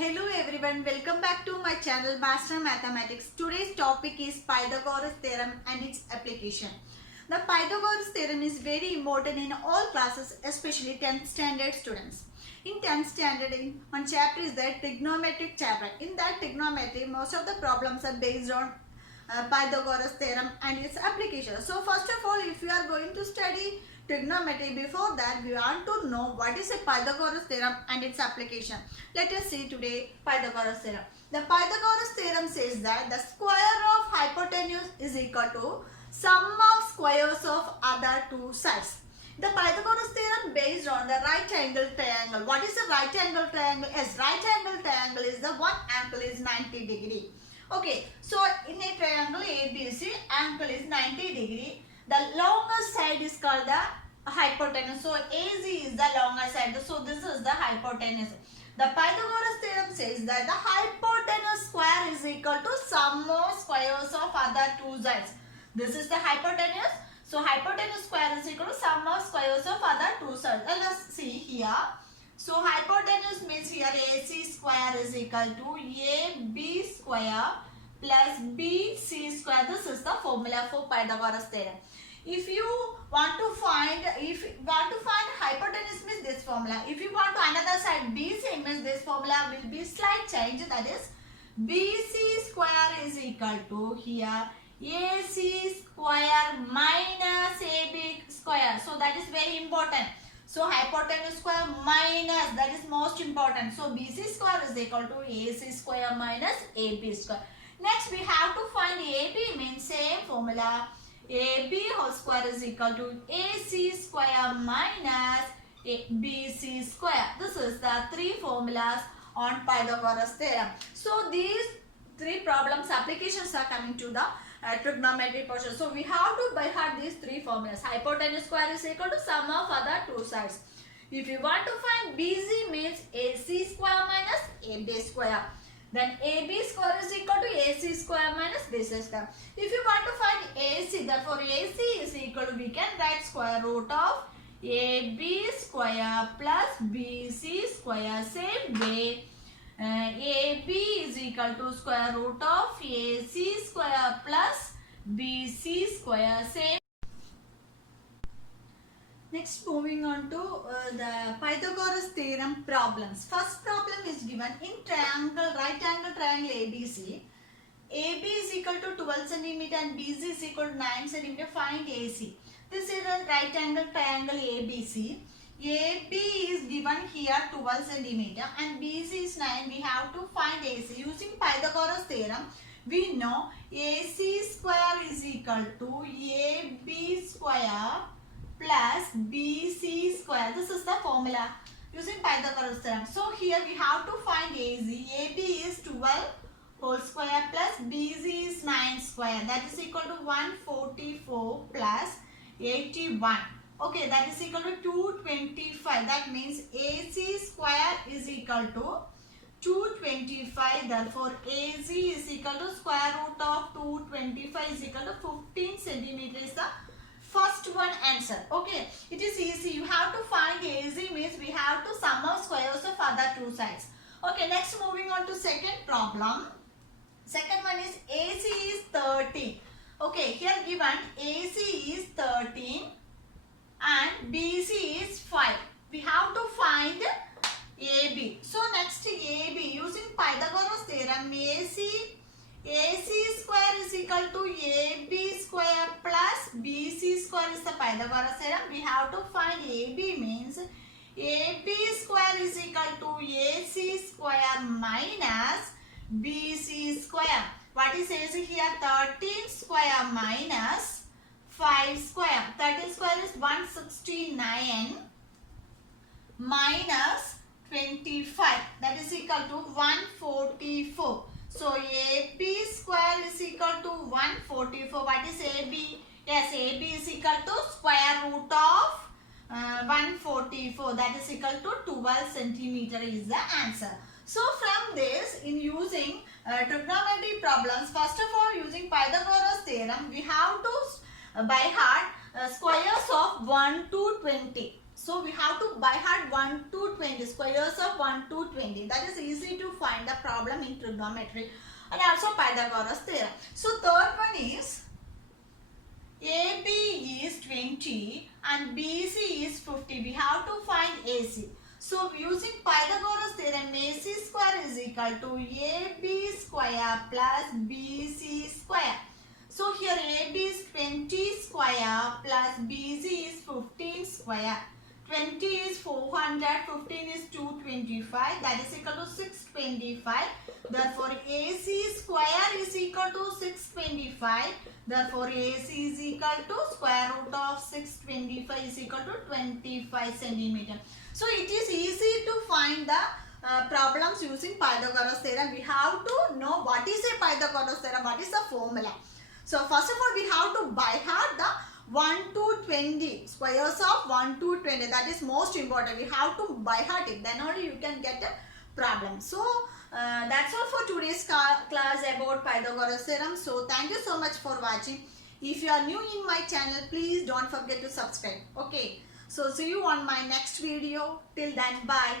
Hello everyone, welcome back to my channel Master Mathematics. Today's topic is Pythagoras theorem and its application. The Pythagoras theorem is very important in all classes, especially 10th standard students. In 10th standard, one chapter is the trigonometric chapter. In that trigonometry, most of the problems are based on Pythagoras theorem and its application. So first of all, if you are going to study trigonometry, before that we want to know what is a Pythagoras theorem and its application. Let us see today Pythagoras theorem. The Pythagoras theorem says that the square of hypotenuse is equal to sum of squares of other two sides. The Pythagoras theorem based on the right angle triangle. What is a right angle triangle? Yes, right angle triangle is the one angle is 90 degree. Okay, so in a triangle ABC, angle is 90 degree. The longer side is called the hypotenuse. So AZ is the longer side. So this is the hypotenuse. The Pythagoras theorem says that the hypotenuse square is equal to sum of squares of other two sides. This is the hypotenuse. So hypotenuse square is equal to sum of squares of other two sides. Let's see here. So hypotenuse means here AC square is equal to AB square plus BC square. This is the formula for Pythagoras theorem. If you want to find hypotenuse means this formula. If you want to another side BC means this formula will be slight change, that is BC square is equal to here AC square minus AB square. So that is very important. So hypotenuse square minus, that is most important. So BC square is equal to AC square minus AB square. Next we have to find AB means same formula. AB whole square is equal to AC square minus BC square. This is the three formulas on Pythagoras theorem. So these three problems applications are coming to the trigonometry portion. So we have to by heart these three formulas. Hypotenuse square is equal to sum of other two sides. If you want to find BC means AC square minus AB square. Then AB square is equal to AC square minus BC square. If you want to find AC, therefore AC is equal to, we can write square root of AB square plus BC square. Same way, AB is equal to square root of AC square plus BC square. Same. Next, moving on to the Pythagoras theorem problems. First problem is given in triangle, right angle triangle ABC. AB is equal to 12 cm and BC is equal to 9 cm. Find AC. This is a right angle triangle ABC. AB is given here 12 cm and BC is 9. We have to find AC. Using Pythagoras theorem, we know AC square is equal to AB square plus BC square. This is the formula using Pythagoras theorem. So here we have to find AZ. AB is 12 whole square plus BC is 9 square. That is equal to 144 plus 81. Okay, that is equal to 225. That means AC square is equal to 225. Therefore, AZ is equal to square root of 225 is equal to 15 centimeter is the first one answer. Okay, it is easy. You have to find AZ means we have to sum of squares of other two sides. Okay, next moving on to second problem. Second one is AC is 13. Okay, here given AC is 13 and BC is 5. We have to find AB. So next AB using Pythagoras theorem, AC square is equal to AB square plus BC square is the Pythagoras theorem. We have to find AB means AB square is equal to AC square minus BC square. What is AC here? 13 square minus 5 square. 13 square is 169 minus 25. That is equal to 144. So AB square is equal to 144. What is AB? Yes, AB is equal to square root of 144. That is equal to 12 centimeter is the answer. So from this, in using trigonometry problems, first of all using Pythagoras theorem, we have to by heart squares of 1 to 20. So we have to by heart 1 to 20, squares of 1 to 20. That is easy to find the problem in trigonometry, and also Pythagoras theorem. So third one is AB is 20 and BC is 50. We have to find AC. So using Pythagoras theorem, AC square is equal to AB square plus BC square. So here AB is 20 square plus BC is 15 square. 20 is 400, 15 is 225, that is equal to 625. Therefore, AC square is equal to 625. Therefore, AC is equal to square root of 625 is equal to 25 centimeter. So, it is easy to find the problems using Pythagoras theorem. We have to know what is a Pythagoras theorem, what is the formula. So, first of all, we have to by heart the 1 to 20, squares of 1 to 20, that is most important. We have to by heart it, then only you can get a problem. So that's all for today's class about Pythagoras theorem. So thank you so much for watching. If you are new in my channel, please don't forget to subscribe. Okay, so see you on my next video. Till then, bye.